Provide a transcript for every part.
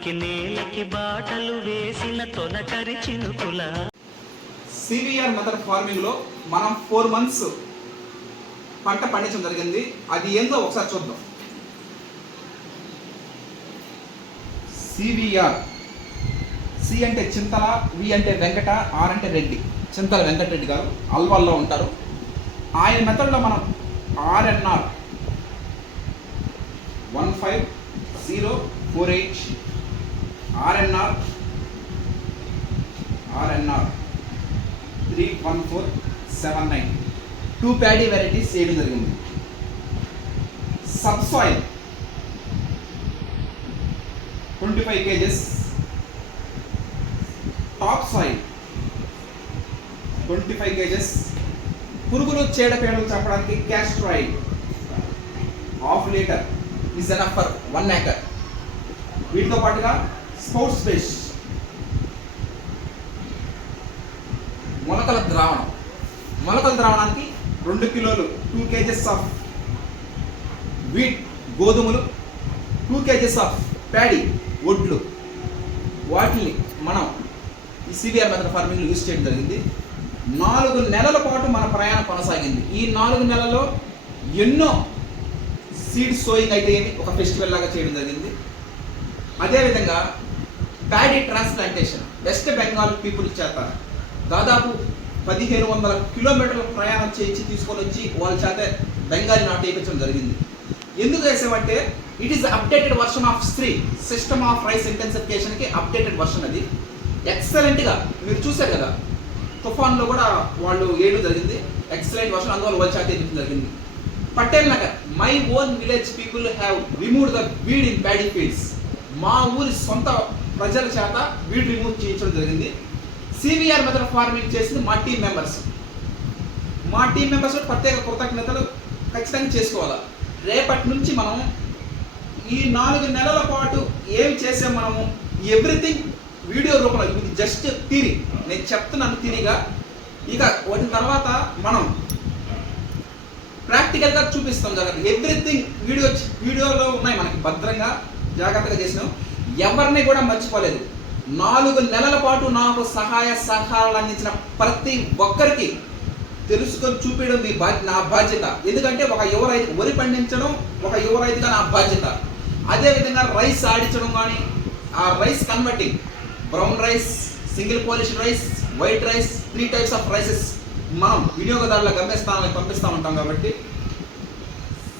గాలికి నేలకి బాటలు వేసిన తొలకరి చినుకుల. సివిఆర్ మెథడ్ ఫార్మింగ్ లో మనం 4 months పంట పండించడం జరిగింది. అది ఏందో ఒకసారి చూద్దాం. సివిఆర్, సి అంటే చింతల, వి అంటే వెంకట, ఆర్ అంటే రెడ్డి. చింతల వెంకటరెడ్డి గారు అల్వాల్లో ఉంటారు. ఆయన మెథడ్లో మనం ఆర్ఎన్ఆర్ 15048, ఆర్ఎన్ఆర్ 31479 2 ప్యాడీ వెరైటీస్ చేయడం జరిగింది. Subsoil 25 kgs, top soil 25 kgs, పురుగులు చీడపీడలు చెప్పడానికి castor oil 1/2 litre is enough for 1 acre. వీటితో పాటుగా స్పోర్ట్స్ ఫిష్, మొలకల ద్రావణానికి 2 కిలోలు 2 kgs ఆఫ్ వీట్ గోధుమలు, 2 kgs ఆఫ్ ప్యాడీ వడ్లు, వాటిని మనం ఈ సివిఆర్ మెథడ్ ఫార్మింగ్లో యూజ్ చేయడం జరిగింది. 4 నెలల పాటు మన ప్రయాణం కొనసాగింది. ఈ 4 నెలల్లో ఎన్నో సీడ్ సోయింగ్ అయితే ఒక ఫెస్టివల్ లాగా చేయడం జరిగింది. అదేవిధంగా paddy transplantation west Bengal people చేత దాదాపు 1500 కిలోమీటర్ల ప్రయాణం చేయించి తీసుకొని వచ్చి వాళ్ళ చేత బెంగాలీ నాటు వేయించడం జరిగింది. ఎందుకు చేసామంటే it is updated version of SRI, system of rice ఇంటెన్సిఫికేషన్కి అప్డేటెడ్ వర్షన్. అది ఎక్సలెంట్గా మీరు చూసారు కదా, తుఫాన్లో కూడా వాళ్ళు వేయడం జరిగింది. ఎక్సలెంట్ వర్షన్, అందువల్ల వాళ్ళ చేత వేయించడం జరిగింది. Patel Nagar, my own village people have removed the weed in paddy fields. మా ఊరి సొంత ప్రజల చేత వీడ్ రిమూవ్ చేయించడం జరిగింది. సివిఆర్ మెథడ్ ఫార్మింగ్ చేసింది మా టీం మెంబర్స్. ప్రత్యేక కృతజ్ఞతలు ఖచ్చితంగా చేసుకోవాలి. రేపటి నుంచి మనం ఈ 4 నెలల పాటు ఏమి చేసాం మనము ఎవ్రీథింగ్ వీడియో రూపంలో, ఇది జస్ట్ థియరీ, నేను చెప్తున్నాను థియరీగా. ఇక వాటి తర్వాత మనం ప్రాక్టికల్గా చూపిస్తాం జరగదు. ఎవ్రీథింగ్ వీడియోలో ఉన్నాయి, మనకి భద్రంగా జాగ్రత్తగా చేసినాం. ఎవరిని కూడా మర్చిపోలేదు. 4 నెలల పాటు నాకు సహాయ సహకారాలు అందించిన ప్రతి ఒక్కరికి తెలుసుకొని చూపించడం నా బాధ్యత. ఎందుకంటే ఒక యువ రైతు వరి పండించడం ఒక యువ రైతుగా నా బాధ్యత. అదేవిధంగా రైస్ ఆడించడం కానీ, ఆ rice converting, brown rice, single polish rice, white rice, 3 types of rices మనం వినియోగదారుల గమ్యస్థానాలకు పంపిస్తూ ఉంటాం. కాబట్టి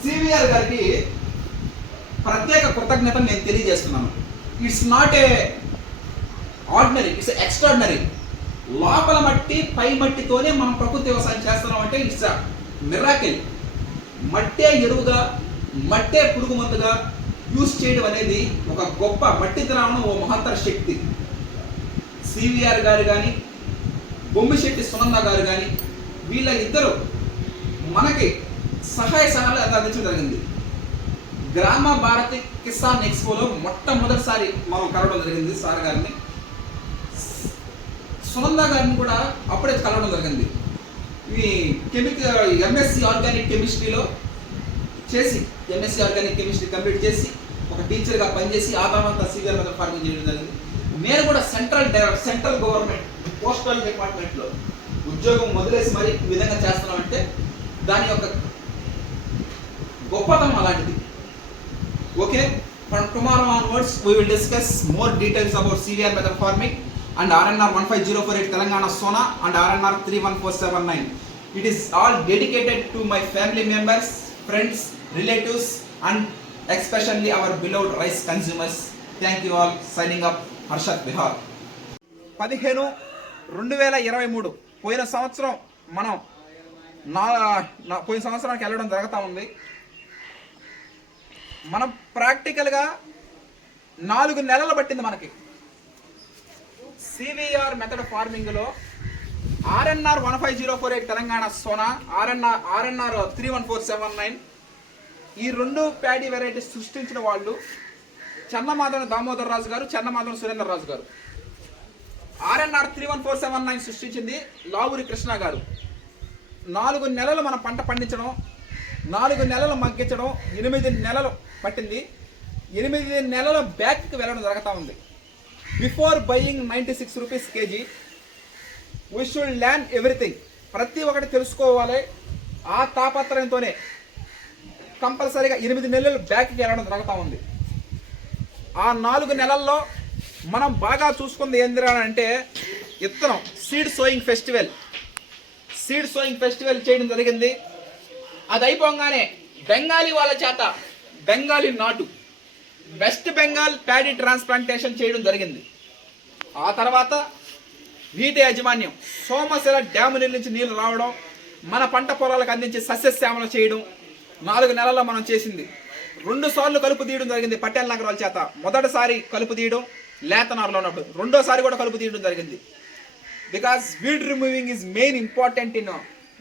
సివిఆర్ గారికి ప్రత్యేక కృతజ్ఞతను నేను తెలియజేస్తున్నాను. It's not a ordinary, it's extraordinary. లోపల మట్టి పై మట్టితోనే మనం ప్రకృతి వ్యవసాయం చేస్తున్నాం అంటే ఇట్స్ అ మిరాకిల్. మట్టే ఎరువుగా, మట్టే పురుగు మందుగా యూజ్ చేయడం అనేది ఒక గొప్ప మట్టి ద్రావణం, ఓ మహత్తర శక్తి. సివిఆర్ గారు కానీ, బొమ్మిశెట్టి సునంద గారు కానీ, వీళ్ళ ఇద్దరు మనకి సహాయ సహాయాలు అందించడం జరిగింది. గ్రామ భారతి కిసాన్ ఎక్స్పోలో మొట్టమొదటిసారి మనం కలవడం జరిగింది సార్ గారిని. సునంద గారిని కూడా అప్పుడే కలవడం జరిగింది. ఈ ఎంఎస్సి ఆర్గానిక్ కెమిస్ట్రీలో చేసి, ఎంఎస్సి ఆర్గానిక్ కెమిస్ట్రీ కంప్లీట్ చేసి ఒక టీచర్గా పనిచేసి ఆ తర్వాత సివిఆర్ మెథడ్ ఫార్మింగ్ చేయడం జరిగింది. నేను కూడా సెంట్రల్ గవర్నమెంట్ పోస్టల్ డిపార్ట్మెంట్లో ఉద్యోగం వదిలేసి మరి ఈ విధంగా చేస్తున్నామంటే దాని యొక్క గొప్పతనం అలాంటిది. Okay, from tomorrow onwards we will discuss more details about CVR method farming and RNR 15048 Telangana Sona and RNR 31479. It is all dedicated to my family members, friends, relatives and especially our beloved rice consumers. Thank you all. Signing up, Harshad Bihar. 15/2023 పోయిన సంవత్సరం మనం పోయిన సంవత్సరానికి వెళ్ళడం జరుగుతూ ఉంది. మనం ప్రాక్టికల్గా 4 నెలలు పట్టింది మనకి సివిఆర్ మెథడ్ ఫార్మింగ్లో. ఆర్ఎన్ఆర్ 15048 తెలంగాణ సోనా, ఆర్ఎన్ఆర్ 31479 ఈ 2 ప్యాడీ వెరైటీస్ సృష్టించిన వాళ్ళు చెన్నమాధవ దామోదర్ రాజు గారు, చెన్నమాధవ సురేందర్ రాజు గారు. ఆర్ఎన్ఆర్ 31479 సృష్టించింది లావూరి కృష్ణ గారు. 4 నెలలు మన పంట పండించడం, 4 నెలలు మగ్గించడం, 8 నెలలు పట్టింది. 8 నెలల బ్యాక్కి వెళ్ళడం జరుగుతూ ఉంది. Before buying 96 rupees KG we should learn everything. ప్రతి ఒక్కటి తెలుసుకోవాలి. ఆ తాపత్రయంతోనే కంపల్సరీగా 8 నెలలు బ్యాక్కి వెళ్ళడం జరుగుతూ ఉంది. ఆ 4 నెలల్లో మనం బాగా చూసుకుంది ఏంటి అంటే ఇత్తనం సీడ్ సోయింగ్ ఫెస్టివల్ చేయడం జరిగింది. అది అయిపోగానే బెంగాలీ వాళ్ళ చేత బెంగాలీ నాటు వెస్ట్ బెంగాల్ ప్యాడీ ట్రాన్స్ప్లాంటేషన్ చేయడం జరిగింది. ఆ తర్వాత నీటి యాజమాన్యం సోమశిల డ్యాము నుంచి నీళ్లు రావడం, మన పంట పొలాలకు అందించి సస్యశ్యామల చేయడం 4 నెలల్లో మనం చేసింది. 2 సార్లు కలుపు తీయడం జరిగింది పటేల్ నగర్ వాళ్ళ చేత. మొదటిసారి కలుపు తీయడం లేతనారులో ఉన్నప్పుడు, రెండోసారి కూడా కలుపు తీయడం జరిగింది. Because weed removing is main important in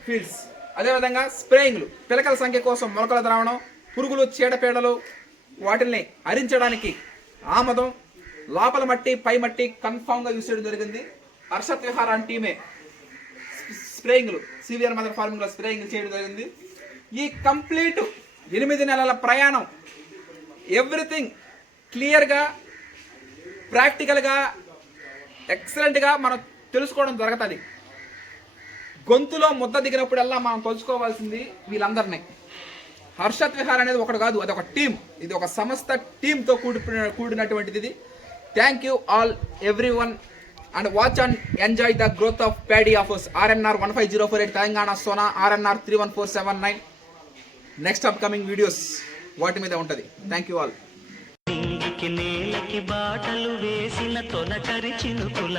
fields. అదేవిధంగా స్ప్రేయింగ్లు, పిలకల సంఖ్య కోసం మొలకల ద్రావణం, పురుగులు చీడపీడలు వాటిల్ని హరించడానికి ఆమదం, లోపల మట్టి పై మట్టి కన్ఫామ్గా యూస్ చేయడం జరిగింది. హర్షత్ విహార్ అని టీమే స్ప్రేయింగ్లు సివిఆర్ మదర్ ఫార్మింగ్లో స్ప్రేయింగ్ చేయడం జరిగింది. ఈ కంప్లీట్ 8 నెలల ప్రయాణం ఎవ్రీథింగ్ క్లియర్గా ప్రాక్టికల్గా ఎక్సలెంట్గా మనం తెలుసుకోవడం జరుగుతుంది. గొంతులో ముద్ద దిగినప్పుడల్లా మనం తెలుసుకోవాల్సింది వీళ్ళందరినీ. హర్షత్ విహార్ అనేది ఒకటి కాదు, అది ఒక టీం. ఇది ఒక సంస్థ టీంతో కూడినటువంటిది ఇది. Thank you all every one and watch and enjoy the growth of paddy offers. RNR 15048 Telangana Sona, RNR 31479. Next upcoming videos వాటి మీద ఉంటుంది. Thank you all. నేలకి బాటలు వేసిన తొలకరి చినుకుల